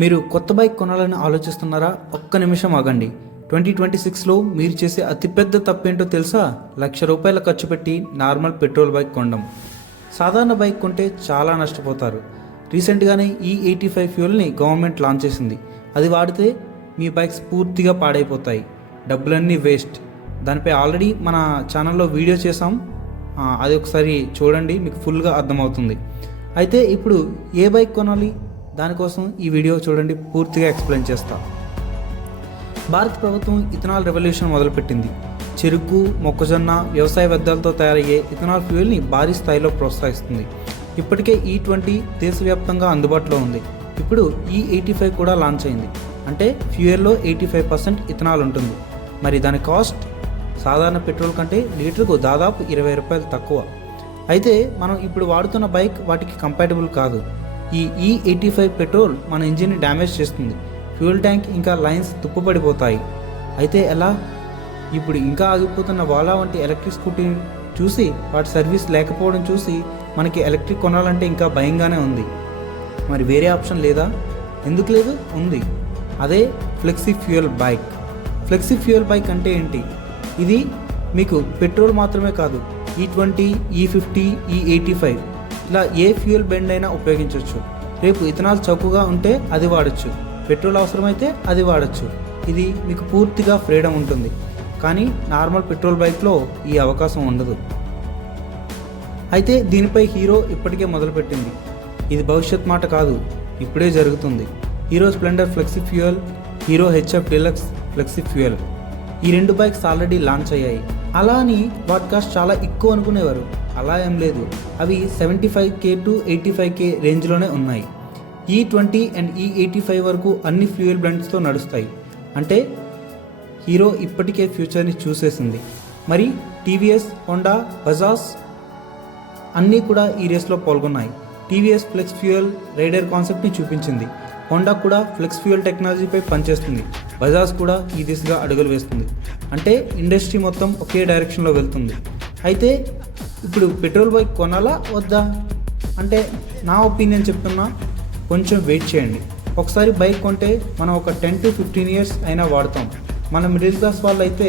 మీరు కొత్త బైక్ కొనాలని ఆలోచిస్తున్నారా? ఒక్క నిమిషం ఆగండి. 2026లో మీరు చేసే అతిపెద్ద తప్పేంటో తెలుసా? ₹1,00,000 ఖర్చు పెట్టి నార్మల్ పెట్రోల్ బైక్ కొనడం. సాధారణ బైక్ కొంటే చాలా నష్టపోతారు. రీసెంట్గానే E85 ఫ్యూయల్ని గవర్నమెంట్ లాంచ్ చేసింది. అది వాడితే మీ బైక్స్ పూర్తిగా పాడైపోతాయి, డబ్బులన్నీ వేస్ట్. దానిపై ఆల్రెడీ మన ఛానల్లో వీడియో చేసాం, అది ఒకసారి చూడండి, మీకు ఫుల్గా అర్థమవుతుంది. అయితే ఇప్పుడు ఏ బైక్ కొనాలి, దానికోసం ఈ వీడియో చూడండి, పూర్తిగా ఎక్స్ప్లెయిన్ చేస్తా. భారత ప్రభుత్వం ఇథనాల్ రెవల్యూషన్ మొదలుపెట్టింది. చెరుకు, మొక్కజొన్న వ్యవసాయ వ్యర్థాలతో తయారయ్యే ఇథనాల్ ఫ్యూయల్ని భారీ స్థాయిలో ప్రోత్సహిస్తుంది. ఇప్పటికే E20 దేశవ్యాప్తంగా అందుబాటులో ఉంది. ఇప్పుడు E85 కూడా లాంచ్ అయింది. అంటే ఫ్యూయల్లో 85% ఇథనాల్ ఉంటుంది. మరి దాని కాస్ట్ సాధారణ పెట్రోల్ కంటే లీటర్కు దాదాపు ₹20 తక్కువ. అయితే మనం ఇప్పుడు వాడుతున్న బైక్ వాటికి కంపాటబుల్ కాదు. ఈ E85 పెట్రోల్ మన ఇంజిన్ని డ్యామేజ్ చేస్తుంది. ఫ్యూయల్ ట్యాంక్ ఇంకా లైన్స్ తుప్పుపడిపోతాయి. అయితే ఎలా? ఇప్పుడు ఇంకా ఆగిపోతున్న వాలా వంటి ఎలక్ట్రిక్ స్కూటీ చూసి, వాటి సర్వీస్ లేకపోవడం చూసి మనకి ఎలక్ట్రిక్ కొనాలంటే ఇంకా భయంగానే ఉంది. మరి వేరే ఆప్షన్ లేదా? ఎందుకు లేదు? ఉంది. అదే flexi fuel bike. Flexi fuel bike అంటే ఏంటి? ఇది మీకు పెట్రోల్ మాత్రమే కాదు, E20, E50, E85 ఇలా ఏ ఫ్యూయల్ బెండ్ అయినా ఉపయోగించవచ్చు. రేపు ఇథనాల్ చౌకగా ఉంటే అది వాడచ్చు, పెట్రోల్ అవసరమైతే అది వాడచ్చు. ఇది మీకు పూర్తిగా ఫ్రీడమ్ ఉంటుంది. కానీ నార్మల్ పెట్రోల్ బైక్లో ఈ అవకాశం ఉండదు. అయితే దీనిపై హీరో ఇప్పటికే మొదలుపెట్టింది. ఇది భవిష్యత్ మాట కాదు, ఇప్పుడే జరుగుతుంది. Hero Splendor flexi fuel, hero HF deluxe flexi fuel, ఈ రెండు బైక్స్ ఆల్రెడీ లాంచ్ అయ్యాయి. అలా అని వాటి కాస్ట్ చాలా ఎక్కువ అనుకునేవారు. అలా ఏం లేదు. అవి 75K to 85K రేంజ్లోనే ఉన్నాయి. E20 అండ్ E85 వరకు అన్ని ఫ్యూయల్ బ్లెండ్స్తో నడుస్తాయి. అంటే హీరో ఇప్పటికే ఫ్యూచర్ని చూసేసింది. మరి TVS, హోండా, బజాజ్ అన్నీ కూడా ఈ రేస్లో పాల్గొన్నాయి. TVS ఫ్లెక్స్ ఫ్యూయల్ రైడర్ కాన్సెప్ట్ని చూపించింది. హోండా కూడా ఫ్లెక్స్ ఫ్యూయల్ టెక్నాలజీపై పనిచేస్తుంది. బజాజ్ కూడా ఈ దిశగా అడుగులు వేస్తుంది. అంటే ఇండస్ట్రీ మొత్తం ఒకే డైరెక్షన్లో వెళ్తుంది. అయితే ఇప్పుడు పెట్రోల్ బైక్ కొనాలా వద్దా అంటే, నా ఒపీనియన్ చెప్తున్నా, కొంచెం వెయిట్ చేయండి. ఒకసారి బైక్ కొంటే మనం ఒక 10 to 15 years అయినా వాడతాం. మన మిడిల్ క్లాస్ వాళ్ళు అయితే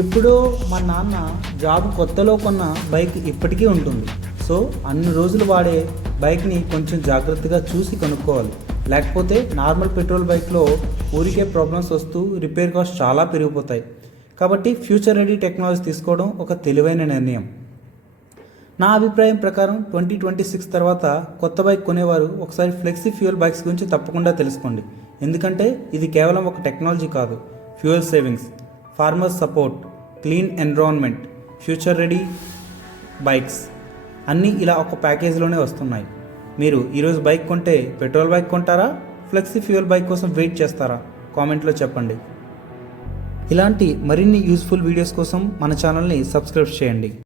ఎప్పుడో మా నాన్న జాబ్ కొత్తలో కొన్న బైక్ ఇప్పటికీ ఉంటుంది. సో అన్ని రోజులు వాడే బైక్ని కొంచెం జాగ్రత్తగా చూసి కొనుక్కోవాలి. లేకపోతే నార్మల్ పెట్రోల్ బైక్లో ఊరికే ప్రాబ్లమ్స్ వస్తూ రిపేర్ కాస్ట్ చాలా పెరిగిపోతాయి. కాబట్టి ఫ్యూచర్ రెడీ టెక్నాలజీ తీసుకోవడం ఒక తెలివైన నిర్ణయం. నా అభిప్రాయం ప్రకారం 2026 తర్వాత కొత్త బైక్ కొనేవారు ఒకసారి ఫ్లెక్సీ ఫ్యూయల్ బైక్స్ గురించి తప్పకుండా తెలుసుకోండి. ఎందుకంటే ఇది కేవలం ఒక టెక్నాలజీ కాదు, fuel savings, farmers support, clean environment, future ready bikes అన్నీ ఇలా ఒక ప్యాకేజ్లోనే వస్తున్నాయి. మీరు ఈరోజు బైక్ కొంటే పెట్రోల్ బైక్ కొంటారా, ఫ్లెక్సీ ఫ్యూయల్ బైక్ కోసం వెయిట్ చేస్తారా? కామెంట్లో చెప్పండి. ఇలాంటి మరిన్ని యూస్ఫుల్ వీడియోస్ కోసం మన ఛానల్ని సబ్స్క్రైబ్ చేయండి.